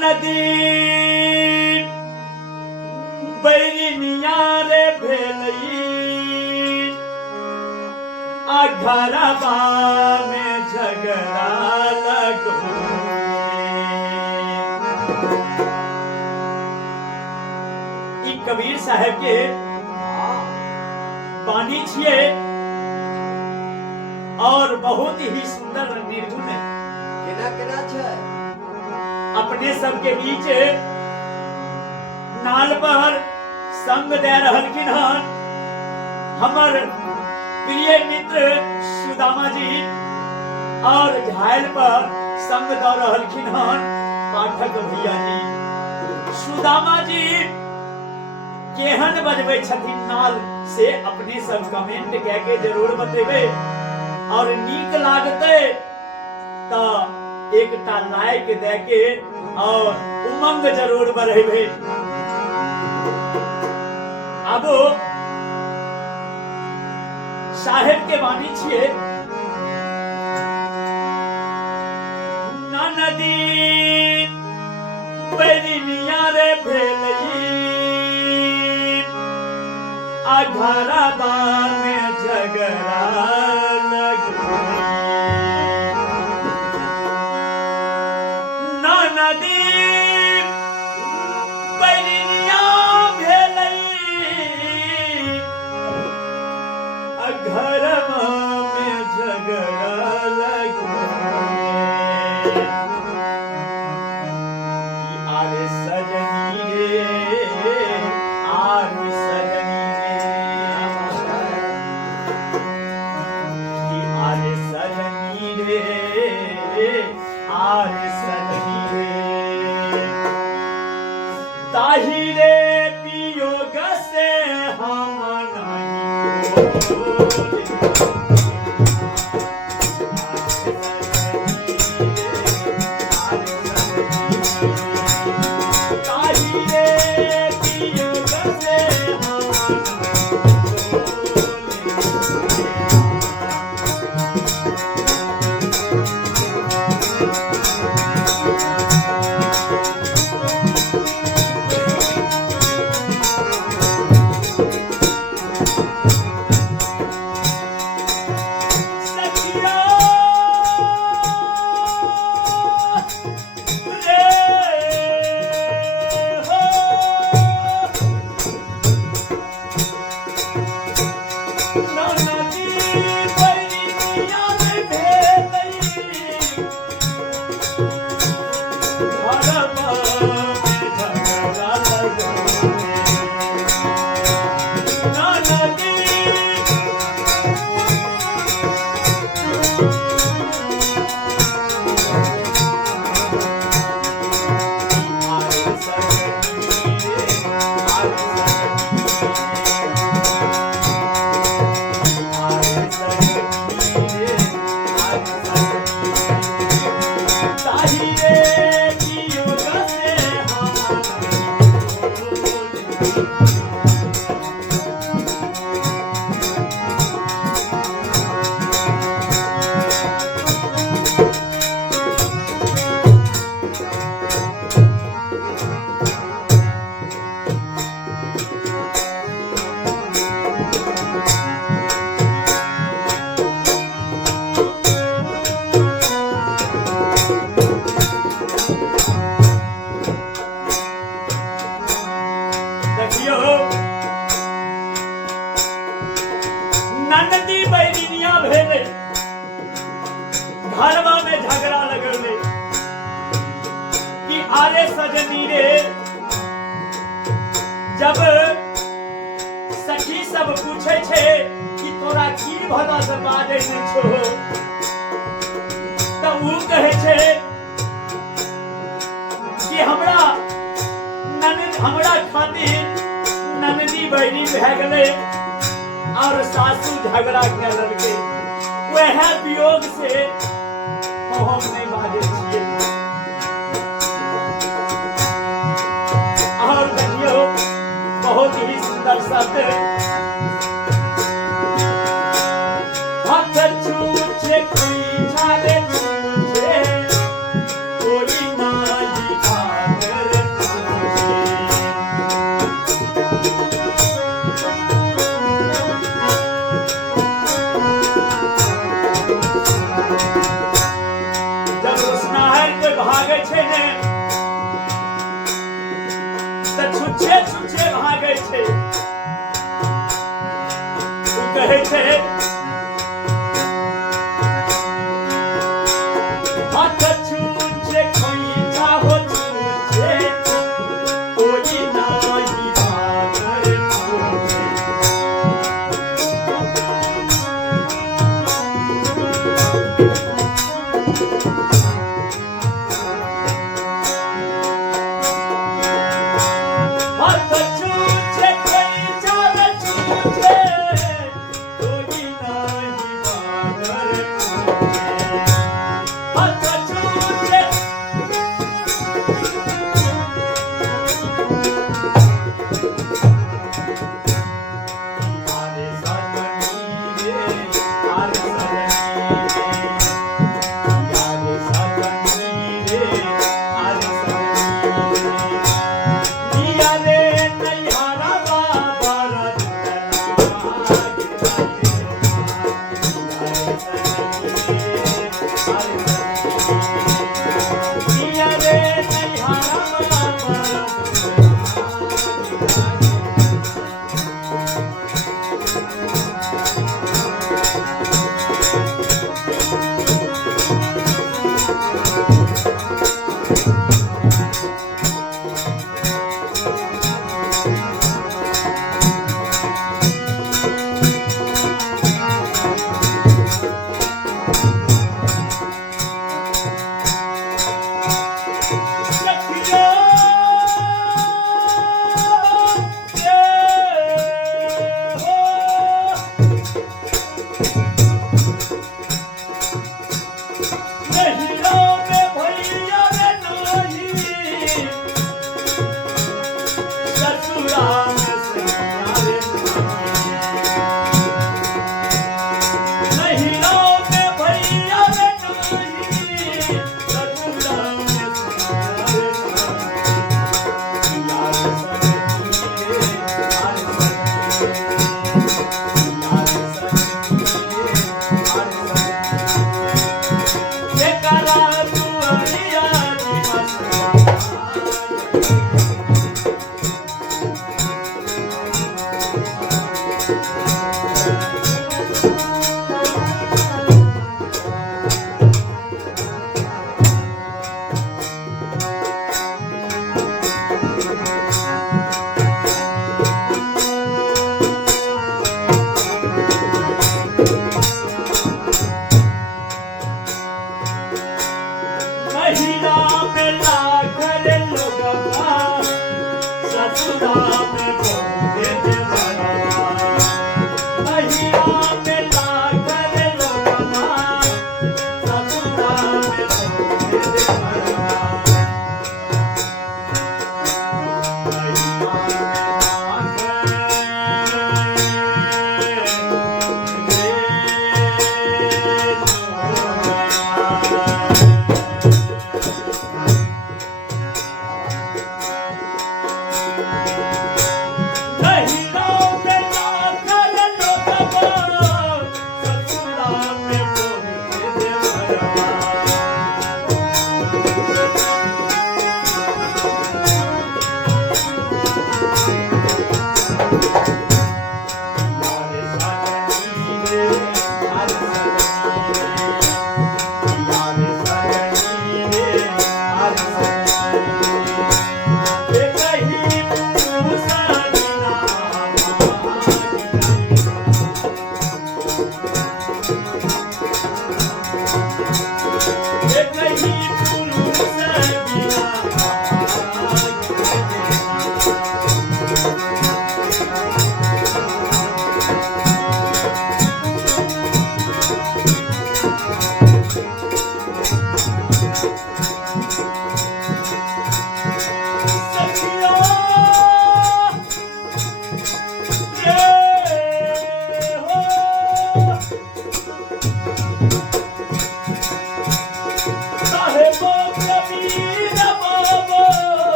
नदी बैरिनिया रे भेलई आ घरबा में झगड़ा लगो। ई कबीर साहब के वाणी छिए और बहुत ही सुंदर निर्गुण है। केना केना छै अपने सबके बीच नाल पर संग दे रहलखिन हन हमर प्रिय मित्र सुदामा जी और झायल पर संग दे रहलखिन हन पाठक भैया जी। सुदामा जी केहन बजबै छथिन नाल से अपने सब कमेंट कह के जरूर बतेबे और नीक लागते तो एकटा लाइक दे के और उमंग जरूर बढ़ेबे। अब साहेब के वाणी छिए नदी बैरिनिया रे भेलई आ घरबा में झगड़ा लगो। नदी बैरिनिया भेलई आ घरबा में झगड़ा लगो। आरे सजनी रे आरे सजनी आरे सजनी रे आरे सजनी रे ताही रे वियोग से हम नदी बैरिनिया भेले घरवा में झगड़ा लगले कि आरे सजनी रे जब सखी सब पूछे छे कि तोरा की भला से बाजे नहीं छो तब वो कहे छे कि हमरा खातिर ननदी बैरी भए गेले और सासू झगड़ा कर लगे वह वियोग से हम नहीं बाजे छिए। और देखियो बहुत ही सुंदर शब्द हाथ छूछे कोई छाले छूछे कोई ना जब रोसनाहर कोई भागे छे ने त छुच्छे छुच्छे भागे छे वो कहे छे हाथ छुच्छे कोई चाहो छुच्छे कोई नहीं भागे छुच्छे हाथ छुच्छे कोई चाहो छुच्छे कोई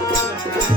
हाँ